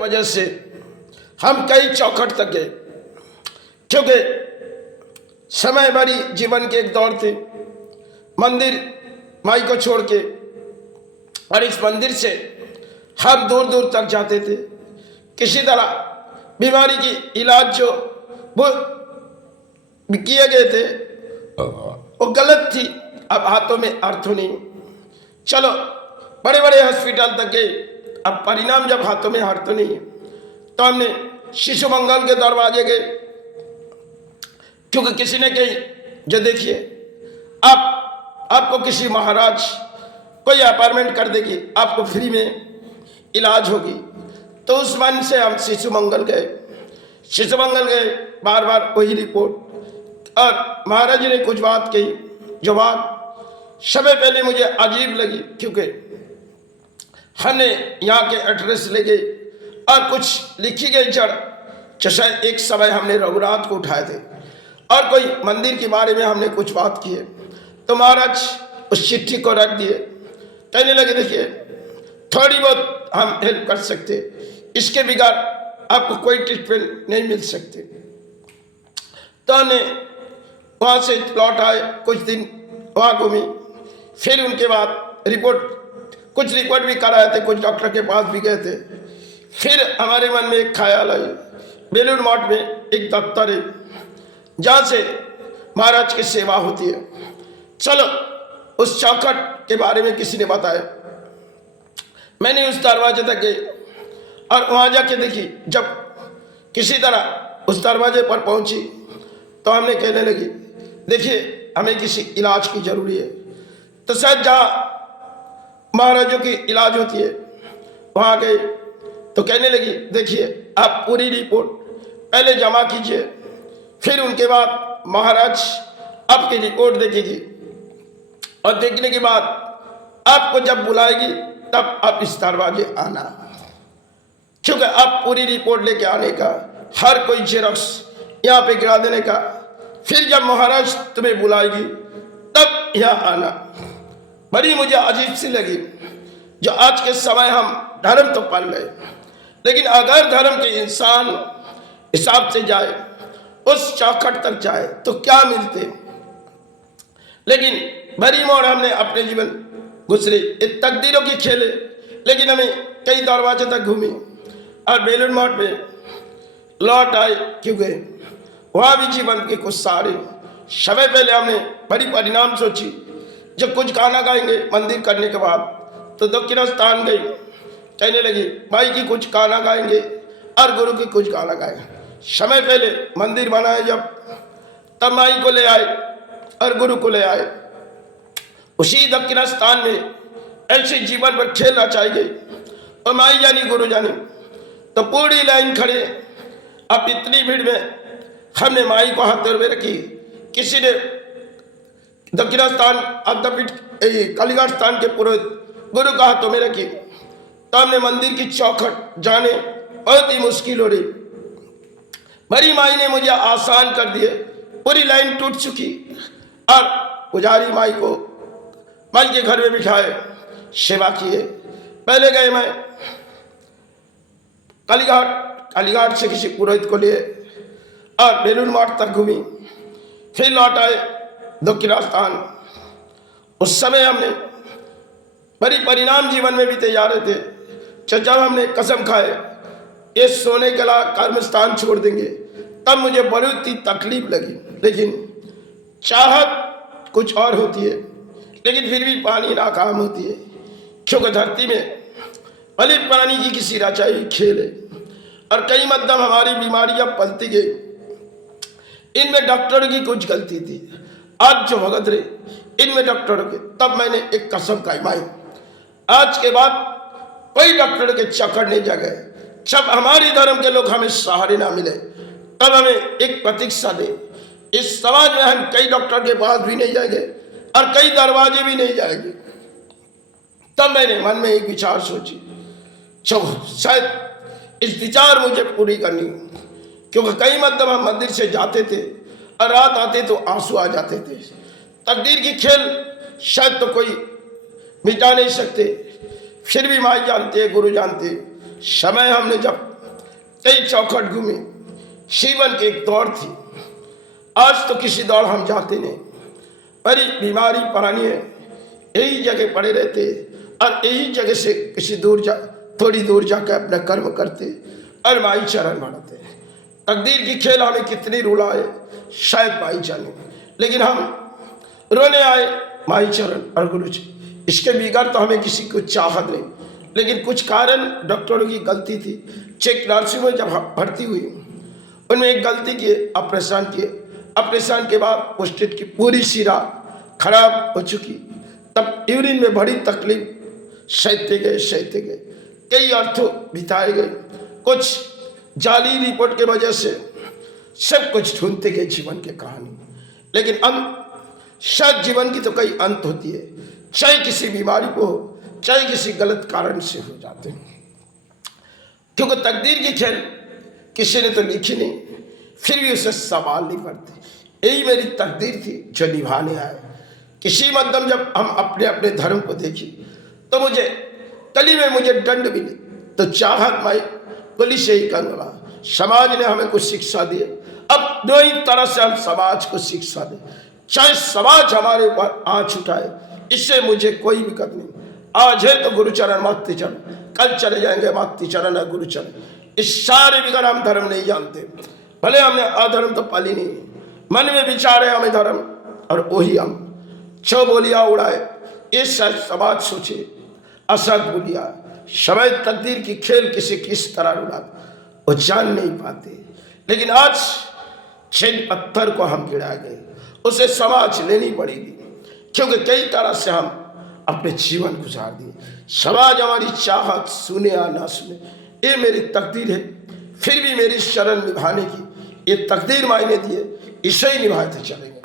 वजह से हम कई चौखट तक गए, क्योंकि समय भरी जीवन के एक दौर थे। मंदिर माई को छोड़ के, और इस मंदिर से हम दूर दूर तक जाते थे। किसी तरह बीमारी की इलाज जो वो किए गए थे वो गलत थी। अब हाथों में अर्थ नहीं, चलो बड़े बड़े हॉस्पिटल तक गए, अब परिणाम जब हाथों में अर्थ नहीं है तो हमने शिशु मंगल के दरवाजे गए, क्योंकि किसी ने कही जो देखिए आपको किसी महाराज कोई अपार्टमेंट कर देगी, आपको फ्री में इलाज होगी। तो उस मन से हम शिशु मंगल गए। शिशु मंगल गए, बार बार वही रिपोर्ट, और महाराज जी ने कुछ बात कही जो बात समय पहले मुझे अजीब लगी, क्योंकि हमने यहाँ के एड्रेस ले गए और कुछ लिखी गई जड़, जैसे एक समय हमने रघुनाथ को उठाए थे और कोई मंदिर के बारे में हमने कुछ बात की है, तो महाराज उस चिट्ठी को रख दिए। कहने लगे देखिए थोड़ी बहुत हम हेल्प कर सकते, इसके बिगाड़ आपको कोई ट्रीटमेंट नहीं मिल सकते। तो हमने वहाँ से लौट आए, कुछ दिन वहाँ घूमी, फिर उनके बाद कुछ रिपोर्ट भी कराए थे, कुछ डॉक्टर के पास भी गए थे। फिर हमारे मन में एक ख्याल आई, बेलूर मठ में एक दफ्तर है जहाँ से महाराज की सेवा होती है, चलो उस चौखट के बारे में किसी ने बताया। मैंने उस दरवाजे तक गई और वहाँ जाके देखी। जब किसी तरह उस दरवाजे पर पहुंची तो हमने कहने लगी देखिए हमें किसी इलाज की जरूरी है। तो शायद जहाँ महाराजों की इलाज होती है वहाँ गए तो कहने लगी देखिए आप पूरी रिपोर्ट पहले जमा कीजिए, फिर उनके बाद महाराज आपकी रिपोर्ट देखेगी और देखने के बाद आपको जब बुलाएगी तब आप इस दरवाजे आना, क्योंकि आप पूरी रिपोर्ट लेके आने का, हर कोई जेरॉक्स यहाँ पे गिरा देने का, फिर जब महाराज तुम्हें बुलाएगी तब यहाँ आना। बड़ी मुझे अजीब सी लगी, जो आज के समय हम धर्म तो पढ़ रहे, लेकिन अगर धर्म के इंसान हिसाब से जाए, उस चौखट तक जाए तो क्या मिलते। लेकिन बड़ी मोड़ हमने अपने जीवन गुजरे, तकदीरों की खेले, लेकिन हमें कई दरवाजे तक घूमी और बेलूर मठ में लौट आए, क्योंकि वहाँ भी जीवन के कुछ सारे समय पहले हमने बड़ी परिणाम सोची। जब कुछ गाना गाएंगे मंदिर करने के बाद तो दक्षिण स्थान गई, कहने लगी माई की कुछ गाना गाएंगे और गुरु की कुछ गाना गाएंगे। समय पहले मंदिर बनाए जब, तब माई को ले आए और गुरु को ले आए। उसी दक्षिण स्थान में ऐसे जीवन पर खेल रचाई गई और माई जानी गुरु जानी, तो पूरी लाइन खड़े। अब इतनी भीड़ में हमने माई को हाथ में रखी, किसी ने दक्षिण स्थान अद्यापीठ कालीघाट स्थान के पुरोहित गुरु का हाथों में रखी। तो हमने मंदिर की चौखट जाने बहुत ही मुश्किल हो रही, बड़ी माई ने मुझे आसान कर दिए। पूरी लाइन टूट चुकी और पुजारी माई को माई के घर में बिठाए, सेवा किए। पहले गए मैं कालीघाट से किसी पुरोहित को लिए और बेलूर मठ तक घूमी, फिर लौट आए दक्षिण स्थान। उस समय हमने बड़ी परिणाम जीवन में बीते जा रहे थे। जब हमने कसम खाए ये सोने के ला कर्म स्थान छोड़ देंगे, तब मुझे बहुत ही तकलीफ लगी। लेकिन चाहत कुछ और होती है, लेकिन फिर भी पानी नाकाम होती है, क्योंकि धरती में भले पानी की किसी रचाई खेल है और कई मध्यम हमारी बीमारियां पलती गई। इनमें डॉक्टर की कुछ गलती थी, आज जो भगत रहे इनमें डॉक्टर के। तब मैंने एक कसम खाई माई आज के बाद कोई डॉक्टर के चक्कर नहीं जगह। जब हमारे धर्म के लोग हमें सहारे ना मिले तब हमें एक प्रतीक्षा दे। इस समाज में हम कई डॉक्टर के पास भी नहीं जाएंगे और कई दरवाजे भी नहीं जाएंगे। तब मैंने मन में एक विचार सोची, शायद इस विचार मुझे पूरी करनी, क्योंकि कई मध्यम हम मंदिर से जाते थे और रात आते तो आंसू आ जाते थे। तकदीर की खेल शायद तो कोई मिटा नहीं सकते, फिर भी माई जानते, गुरु जानते। समय हमने जब कई चौखट घूमे, जीवन की एक दौड़ थी। आज तो किसी दौड़ हम जाते नहीं, बड़ी बीमारी परानी है, यही जगह पड़े रहते और यही जगह से किसी दूर जा थोड़ी दूर जाकर अपना कर्म करते और माई चरण बढ़ाते। तकदीर की खेल हमें कितनी रुलाए शायद माई जाने, लेकिन हम रोने आए माई चरण और गुरु जी। इसके बिगड़ तो हमें किसी को चाहत नहीं, लेकिन कुछ कारण डॉक्टरों की गलती थी। चेक नर्सिंग में जब भर्ती हुई, उनमें एक गलती किए, ऑपरेशन किए। ऑपरेशन के बाद पोस्टेट की पूरी सिरा खराब हो चुकी। तब यूरिन में बड़ी तकलीफ सहते गए, कई अर्थों बिताए गए, कुछ जाली रिपोर्ट के वजह से सब कुछ ढूंढते गए जीवन की कहानी। लेकिन अंत, शायद जीवन की तो कई अंत होती है, चाहे किसी बीमारी को हो, चाहे किसी गलत कारण से हो जाते हैं, क्योंकि तकदीर की खेल किसी ने तो लिखी नहीं, फिर भी उसे सवाल नहीं करते। यही मेरी तकदीर थी जो निभाने आए। किसी मध्यम जब हम अपने अपने धर्म को देखी तो मुझे कली में मुझे दंड मिले तो चाहत माई कुली से ही करना। समाज ने हमें कुछ शिक्षा दी, अब दो ही तरह से हम समाज को शिक्षा दें, चाहे समाज हमारे ऊपर आँच उठाए, इससे मुझे कोई दिक्कत नहीं। आज है तो गुरुचरण मातृ चरण, कल चले जाएंगे मातृ चरण और गुरुचरण। इस सारे बिगड़ हम धर्म नहीं जानते, भले हमने अधर्म तो पाली नहीं, मन में विचार है हमें धर्म, और वही हम छो बोलिया उड़ाए। ये समाज सोचे असत बोलिया, समय तकदीर की खेल किसी किस तरह उड़ा वो जान नहीं पाते। लेकिन आज छेद पत्थर को हम गिरा गए, उसे समाज लेनी पड़ेगी, क्योंकि कई तरह से हम अपने जीवन गुजार दिए। समाज हमारी चाहत सुने या ना सुने, ये मेरी तकदीर है, फिर भी मेरी शरण निभाने की ये तकदीर मायने दिए, इसे ही निभाते चलेंगे।